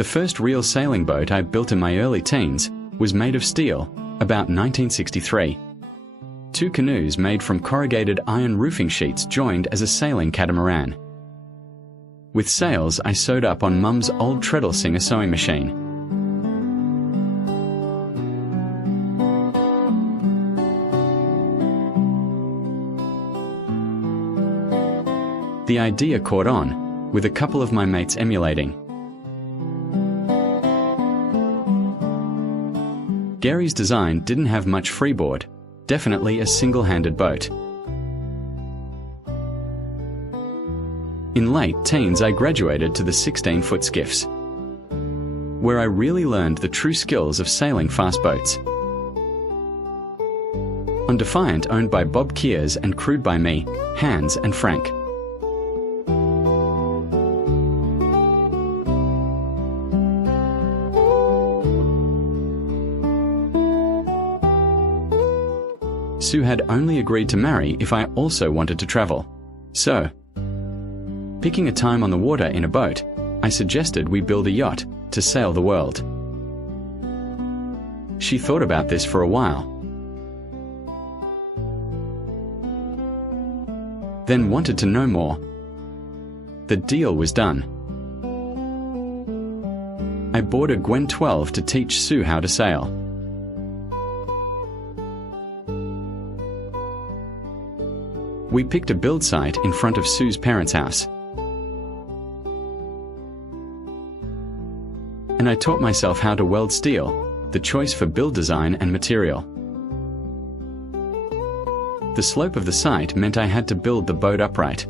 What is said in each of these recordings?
The first real sailing boat I built in my early teens was made of steel, about 1963. 2 canoes made from corrugated iron roofing sheets joined as a sailing catamaran. With sails I sewed up on Mum's old treadle singer sewing machine. The idea caught on, with a couple of my mates emulating. Gary's design didn't have much freeboard, definitely a single-handed boat. In late teens I graduated to the 16-foot skiffs, where I really learned the true skills of sailing fast boats. On Defiant, owned by Bob Kears and crewed by me, Hans and Frank. Sue had only agreed to marry if I also wanted to travel. So, picking a time on the water in a boat, I suggested we build a yacht to sail the world. She thought about this for a while, then wanted to know more. The deal was done. I bought a Gwen 12 to teach Sue how to sail. We picked a build site in front of Sue's parents' house. And I taught myself how to weld steel, the choice for build design and material. The slope of the site meant I had to build the boat upright.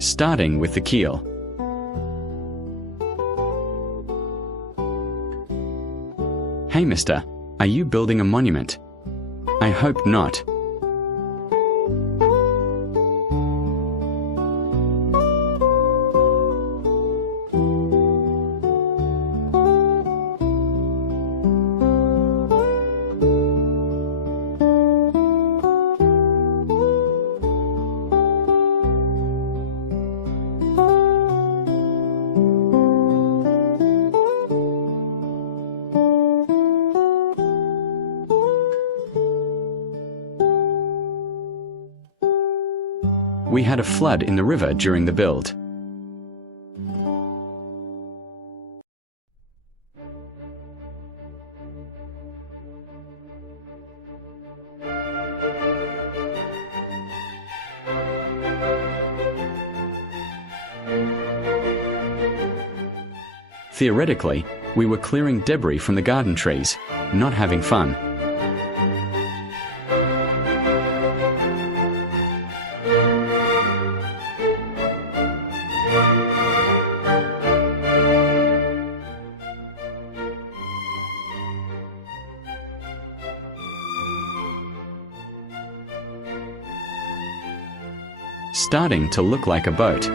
Starting with the keel. Hey mister, are you building a monument? I hope not. We had a flood in the river during the build. Theoretically, we were clearing debris from the garden trees, not having fun. Starting to look like a boat.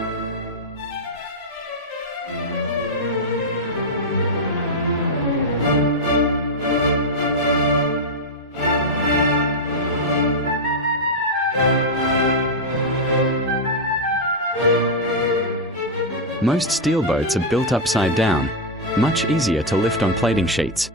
Most steel boats are built upside down, much easier to lift on plating sheets.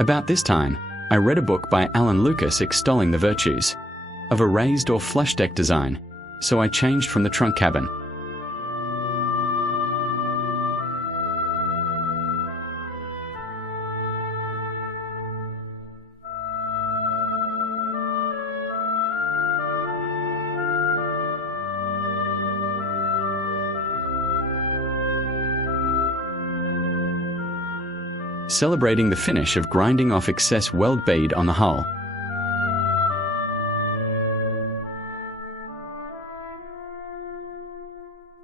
About this time, I read a book by Alan Lucas extolling the virtues of a raised or flush deck design, so I changed from the trunk cabin. Celebrating the finish of grinding off excess weld bead on the hull.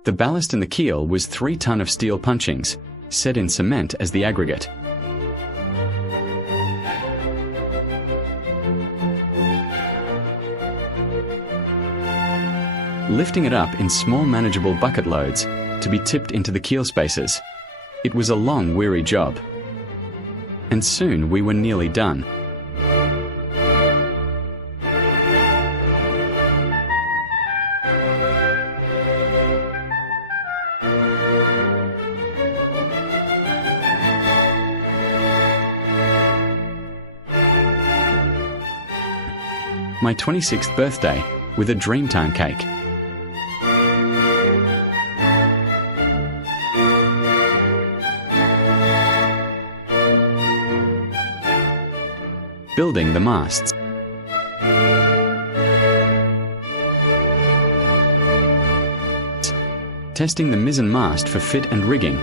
The ballast in the keel was 3 ton of steel punchings, set in cement as the aggregate. Lifting it up in small manageable bucket loads to be tipped into the keel spaces. It was a long, weary job. And soon we were nearly done. My 26th birthday with a Dreamtime cake. Building the masts. Testing the mizzen mast for fit and rigging.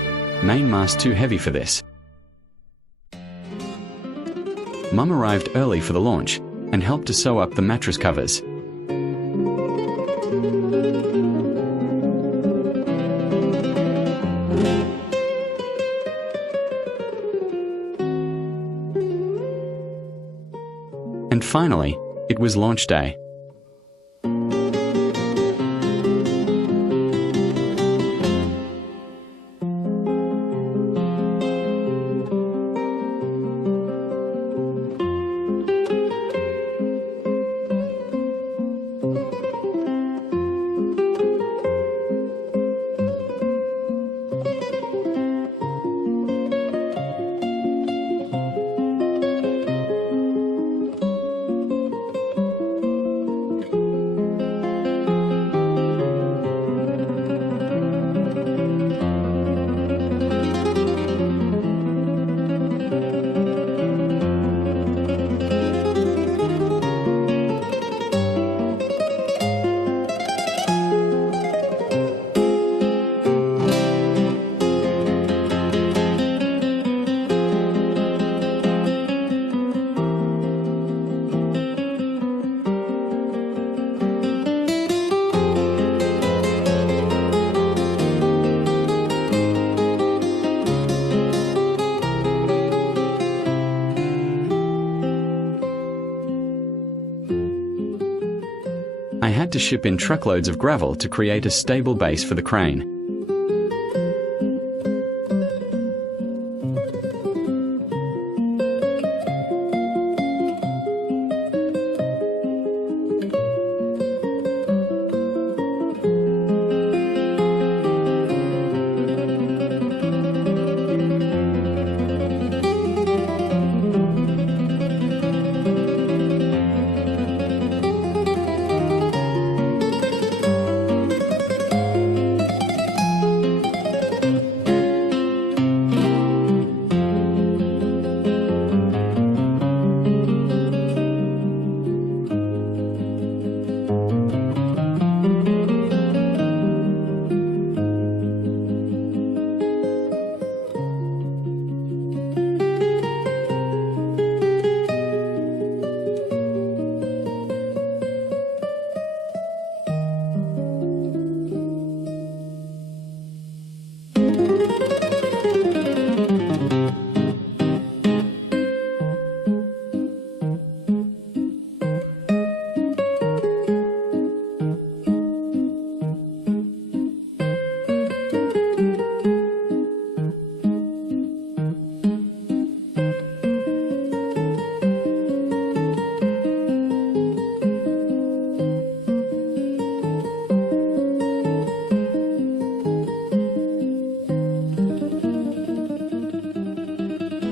Main mast too heavy for this. Mum arrived early for the launch and helped to sew up the mattress covers. And finally, it was launch day. I had to ship in truckloads of gravel to create a stable base for the crane.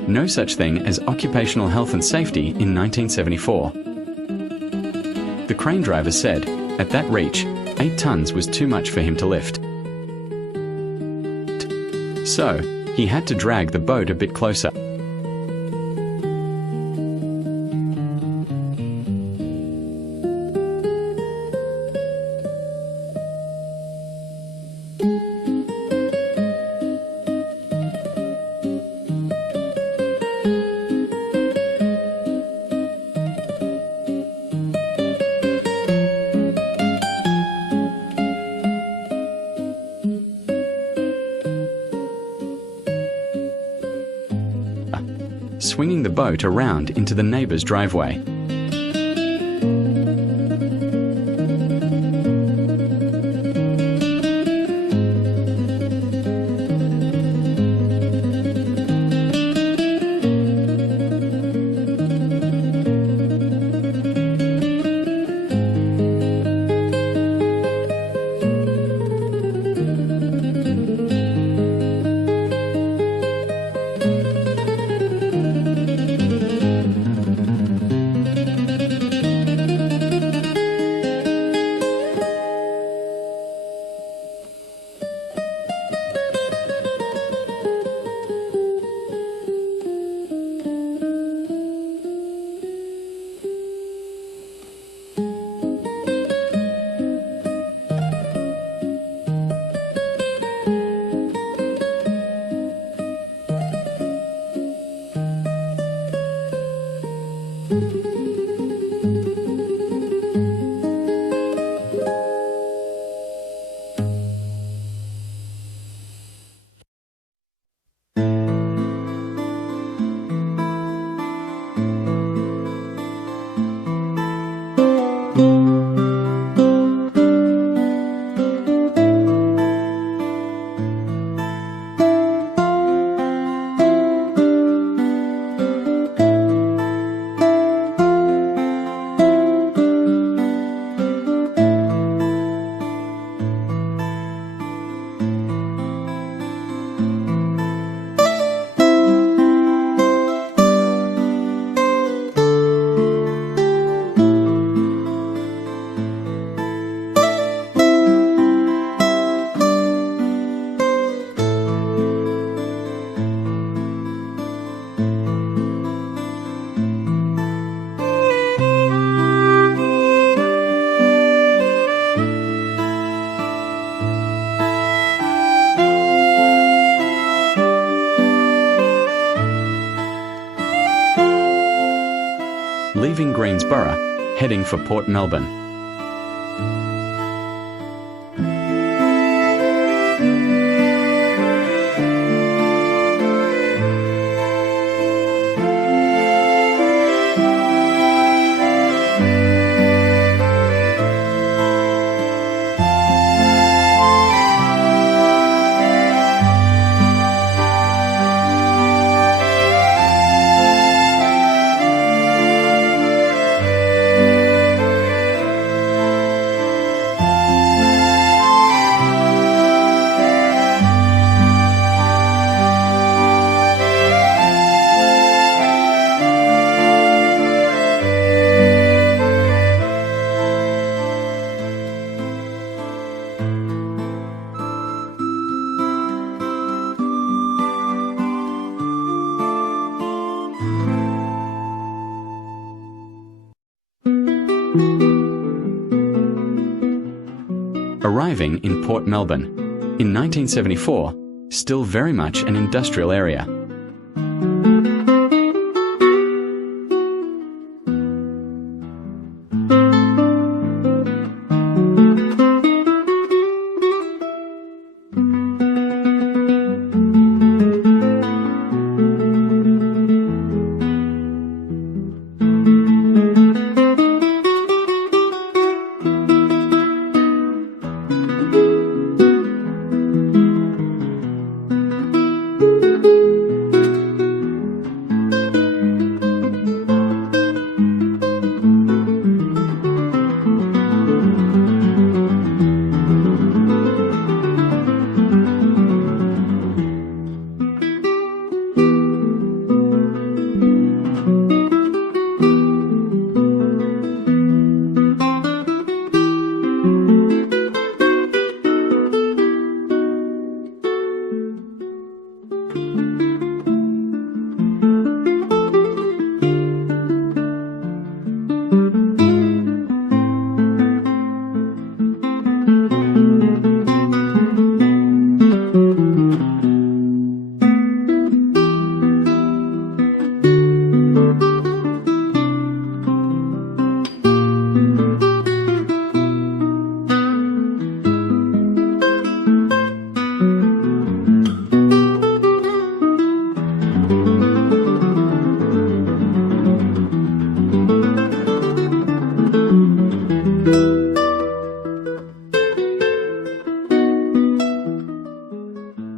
No such thing as occupational health and safety in 1974. The crane driver said, at that reach, 8 tons was too much for him to lift. So, he had to drag the boat a bit closer. swinging the boat around into the neighbour's driveway. Leaving Greensborough, heading for Port Melbourne. Arriving in Port Melbourne, in 1974, still very much an industrial area.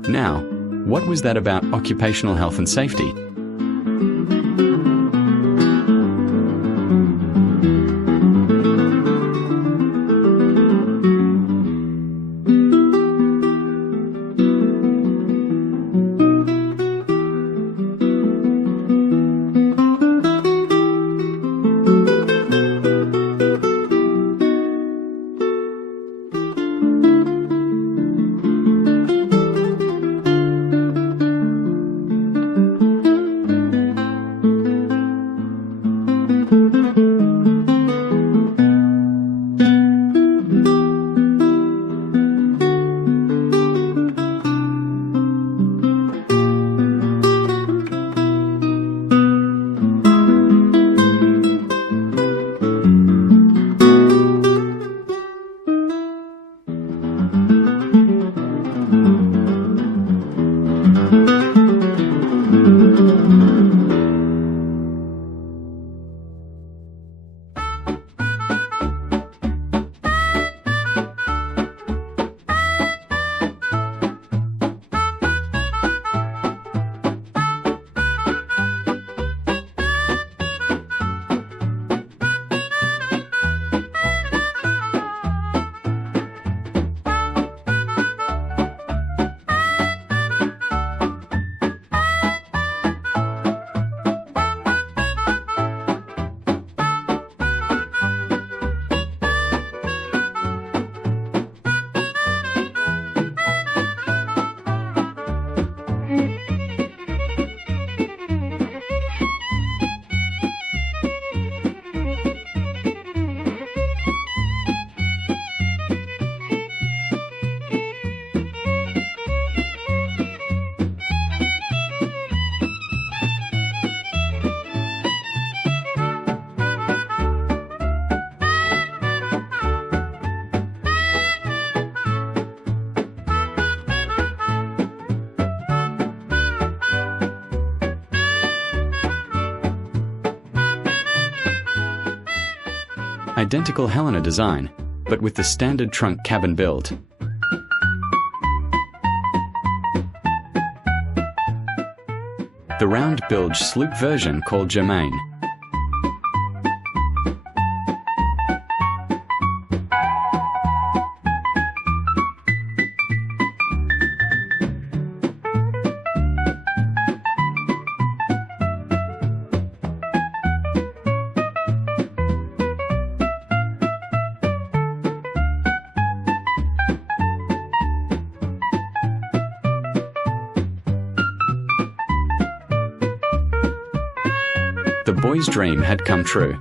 Now, what was that about occupational health and safety? Identical Helena design, but with the standard trunk cabin build. The round bilge sloop version called Germaine. The boy's dream had come true.